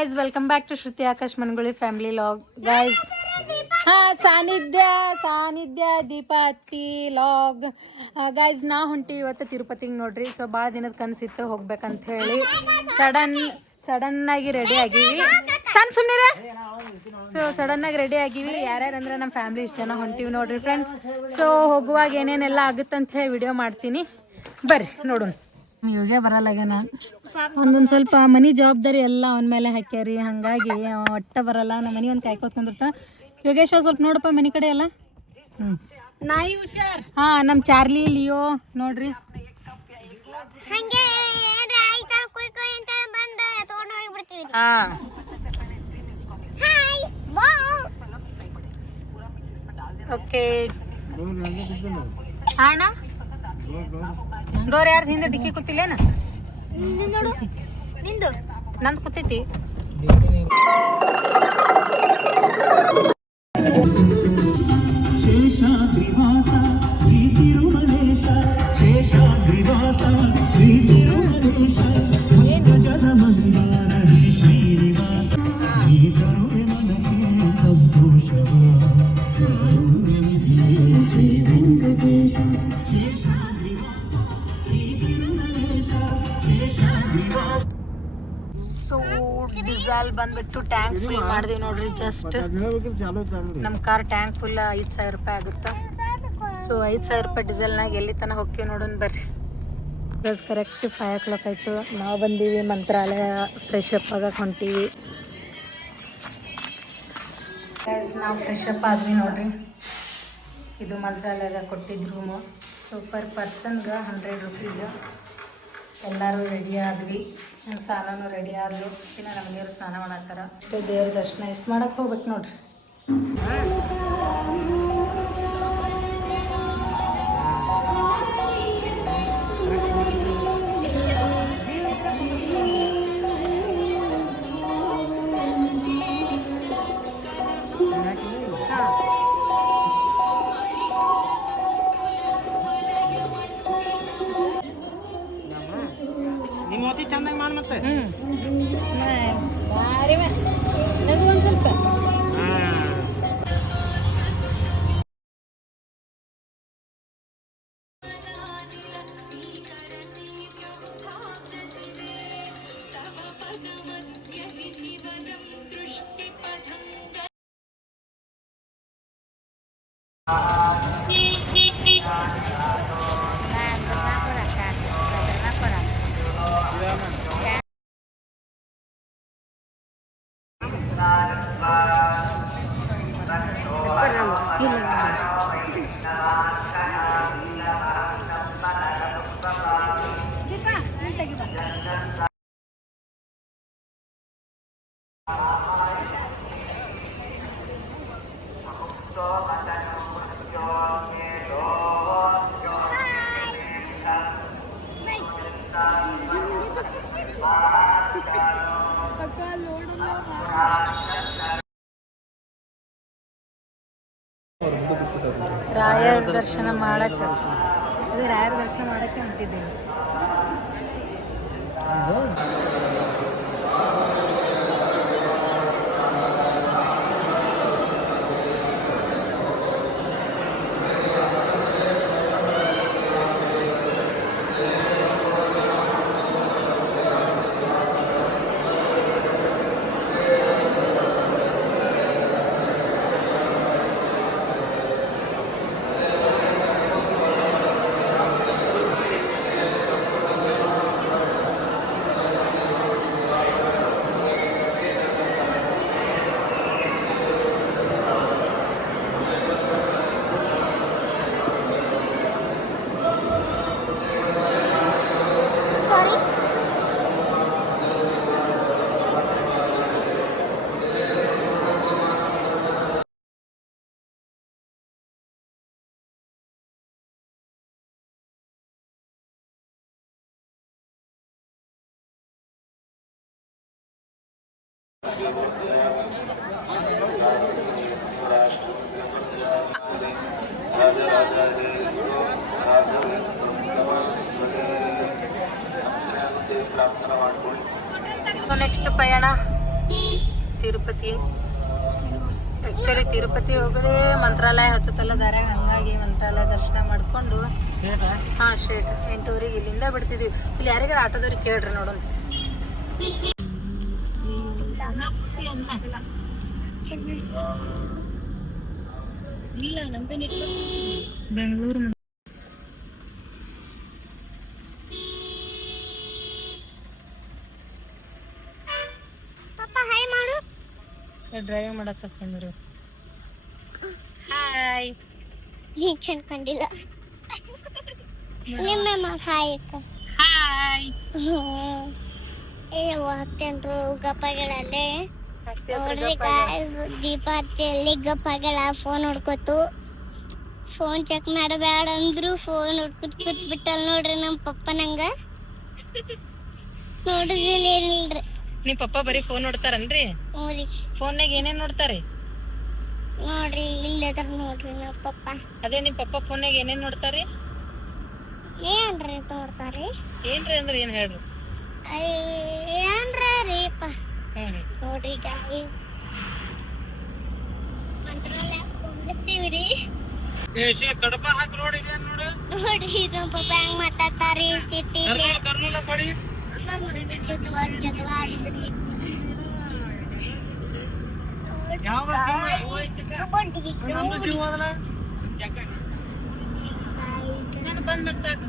Guys welcome back to Shruti Akash Manguli family vlog guys ಹಾ ಸಾನಿಧ್ಯ ಸಾನಿಧ್ಯ ದೀಪಾತಿ log guys ನಾ ಹೊಂಟಿ ಇವತ್ತು ತಿರುಪತಿಗೆ ನೋಡ್ರಿ. ಸೊ ಭಾಳ ದಿನದ ಕನಸಿತ್ತು ಹೋಗ್ಬೇಕಂತ ಹೇಳಿ. ಸಡನ್ ಸಡನ್ ಆಗಿ ರೆಡಿ ಆಗೀವಿ. ಸಣ್ಣ ಸುಮ್ಮನೆ ಸೊ ಸಡನ್ ಆಗಿ ರೆಡಿ ಆಗೀವಿ. ಯಾರ್ಯಾರು ಅಂದ್ರೆ ನಮ್ಮ ಫ್ಯಾಮಿಲಿ ಇಷ್ಟು ಜನ ಹೊಂಟಿವಿ ನೋಡ್ರಿ ಫ್ರೆಂಡ್ಸ್ ಸೊ ಹೋಗುವಾಗ ಏನೇನೆಲ್ಲ ಆಗುತ್ತಂತ ಹೇಳಿ ವಿಡಿಯೋ ಮಾಡ್ತೀನಿ. ಬರ್ರಿ ನೋಡೋಣ. ಯೋಗ್ಯ ನಾನು ಒಂದೊಂದು ಸ್ವಲ್ಪ ಮನಿ ಜವಾಬ್ದಾರಿ ಎಲ್ಲ ಅವನ ಮೇಲೆ ಹಾಕ್ಯಾರಿ ಹಂಗಾಗಿ ಒಟ್ಟ ಬರಲ್ಲ ನಮ್ಮ ಮನಿ ಒಂದು ಕಾಯ್ಕೊತ್ಕೊಂಡಿರ್ತ ಕುಂದಿರ್ತ. ಯೋಗೇಶ ಸ್ವಲ್ಪ ನೋಡಪ್ಪ ಮನಿ ಕಡೆ ಎಲ್ಲ. ಹ್ಞೂ ನಾಯಿ ಹುಷಾರ್. ಹಾ ನಮ್ಮ ಚಾರ್ಲಿ ಲಿಯೋ ನೋಡ್ರಿ. ಹಂಗೆ ಏನ್ರ ಆಯ್ತಾ ಕುಯ್ ಕುಯ್ ಅಂತ ಬಂದು ತಗೊಂಡು ಹೋಗ್ಬಿಡ್ತೀವಿ. ಹಾ. ಓಕೆ ಅಣ್ಣ? ಡೋರ್ ಯಾರು ಹಿಂದೆ ಡಿಕ್ಕಿ ಕೂತಿಲ್ಲೇನ ನಿಂದು ನಂದು. ಕೂತೈತಿ. ಸೊ ಡಿಸಲ್ ಬಂದ್ಬಿಟ್ಟು ಟ್ಯಾಂಕ್ ಫುಲ್ ಮಾಡಿದ್ವಿ ನೋಡ್ರಿ ಜಸ್ಟ್ ನಮ್ಮ ಕಾರ್ ಟ್ಯಾಂಕ್ ಫುಲ್ ಐದು ಸಾವಿರ ರೂಪಾಯಿ ಆಗುತ್ತೆ. ಸೊ ಐದು ಸಾವಿರ ರೂಪಾಯಿ ಡೀಸೆಲ್ನಾಗ ಎಲ್ಲಿ ತನಕ ಹೋಗ್ತೀವಿ ನೋಡೋಣ ಬರ್ರಿ. Bus correct five o'clock ಆಯಿತು. ನಾವು ಬಂದೀವಿ ಮಂತ್ರಾಲಯ ಫ್ರೆಶ್ ಅಪ್ ಆಗಕ್ಕೆ ಹೊಂಟೀವಿ. ನಾವು ಫ್ರೆಶ್ ಅಪ್ ಆದ್ವಿ ನೋಡ್ರಿ. ಇದು ಮಂತ್ರಾಲಯದಾಗ ಕೊಟ್ಟಿದ್ದು ರೂಮು ಸೊ ಪರ್ ಪರ್ಸನ್ಗೆ ಹಂಡ್ರೆಡ್ ರುಪೀಸ್ ಎಲ್ಲರೂ ರೆಡಿ ಆದ್ವಿ. ನಮ್ಮ ಸ್ನಾನನೂ ರೆಡಿ ಆದ್ಲು. ಇನ್ನು ನಮಗೇರು ಸ್ನಾನ ಮಾಡತ್ತಾರ ಅಷ್ಟೇ ದೇವ್ರ ದರ್ಶನ ಎಷ್ಟು ಮಾಡಕ್ ಹೋಗ್ಬೇಕು ನೋಡ್ರಿ. ಅತಿ ಚಂದಾಗಿ ಮಾಡಿ ಮತ್ತೆ ಹ್ಞೂ ಭಾರಿ ನಗು ಒಂದು ಸ್ವಲ್ಪ ರಾಯರ ದರ್ಶನ ಮಾಡಕ್ಕೆ. ಅದೇ ರಾಯರ ದರ್ಶನ ಮಾಡಕ್ಕೆ ಹೊಂಟಿದ್ದೀವಿ ನೆಕ್ಸ್ಟ್ ಪ್ರಯಾಣ. ತಿರುಪತಿ. ಆ್ಯಕ್ಚುಲಿ ತಿರುಪತಿ ಹೋಗೋದೇ ಮಂತ್ರಾಲಯ ಹತ್ತಲ್ಲ ದಾರ. ಹಂಗಾಗಿ ಮಂತ್ರಾಲಯ ದರ್ಶನ ಮಾಡಿಕೊಂಡು ಹಾಂ ಸ್ಟ್ರೇಟ್ ಎಂಟೂರಿಗೆ ಇಲ್ಲಿಂದ ಬಿಡ್ತಿದ್ವಿ. ಇಲ್ಲಿ ಯಾರಿಗಾರ ಆಟೋದವ್ರಿಗೆ ಕೇಳ್ರಿ ನೋಡೋಣ. ಬೆಂಗಳೂರು ಪಪ್ಪ ಹಾಯ್ ಮಾಡು ಡ್ರೈವಿಂಗ್ ಮಾಡಕ್ಕ ಸುಂದರು ಹಾಯ್ ನೀ ಚಂದ ಕಂಡಿಲ್ಲ ನಿಮ್ಮೆ ಮಾಡಿ ಹಾಯ್ ಅಕ್ಕ ಹಾಯ್ ಏ ಹೋಗ್ತೇನ್ರು ಗಪ್ಪಗಳಲ್ಲೇ. ನೋಡ್ರಿ guys, ದೀಪಾವಳಿಯಲ್ಲಿ ಗಪ್ಪಗಳ ಫೋನ್ ಹೊಡ್ಕೊತು. ಫೋನ್ ಚೆಕ್ ಮಾಡಬೇಡ ಅಂದ್ರು ಫೋನ್ ಹುಡ್ಕುತ್ ಕೂತ್ ಬಿಟ್ಟಲ್ ನೋಡ್ರಿ ನಮ್ಮ ಪಪ್ಪ ನಂಗ. ನೋಡಿದಿಲ್ಲ ಏನಿಲ್ರಿ. ನಿಮ್ಮ ಪಪ್ಪ ಬರೀ ಫೋನ್ ನೋಡ್ತಾರನ್ರಿ ನೋಡ್ರಿ ಫೋನ್ಯಾಗ ಏನೇನ್ ನೋಡ್ತಾರೆ? ನೋಡ್ರಿ ಇಲ್ಲದ್ರ ನೋಡ್ರಿ ನಮ್ಮ ಪಪ್ಪ. ಅದೇ ನಿಮ್ಮ ಪಪ್ಪ ಫೋನ್ಯಾಗ ಏನೇನ್ ನೋಡ್ತಾರೆ? ಏನ್ರಿ ನೋಡ್ತಾರಿ? ಏನ್ರಿ ಅಂದ್ರೆ ಏನ್ ಹೇಳ್ರಿ ಏನ್ರ ರೀಪ ಹ್ಮ್ ನೋಡ್ರಿ ಗಾಯ್ಸ್ ಮಂತ್ರಾಲಯ ಹೋಗ್ತೀವ್ರಿ ನೋಡ್ರಿ ನಮ್ಮ ಪಪ್ಪ ಹೆಂಗ್ ಮಾತಾಡ್ತಾರಿ ಸಿಟಿಲಿ ಜಗಳ ಜಗಳ ಆಡಿದ್ರಿ ನಾನು ಬಂದ್ ಮಾಡಿ ಸಾಕು.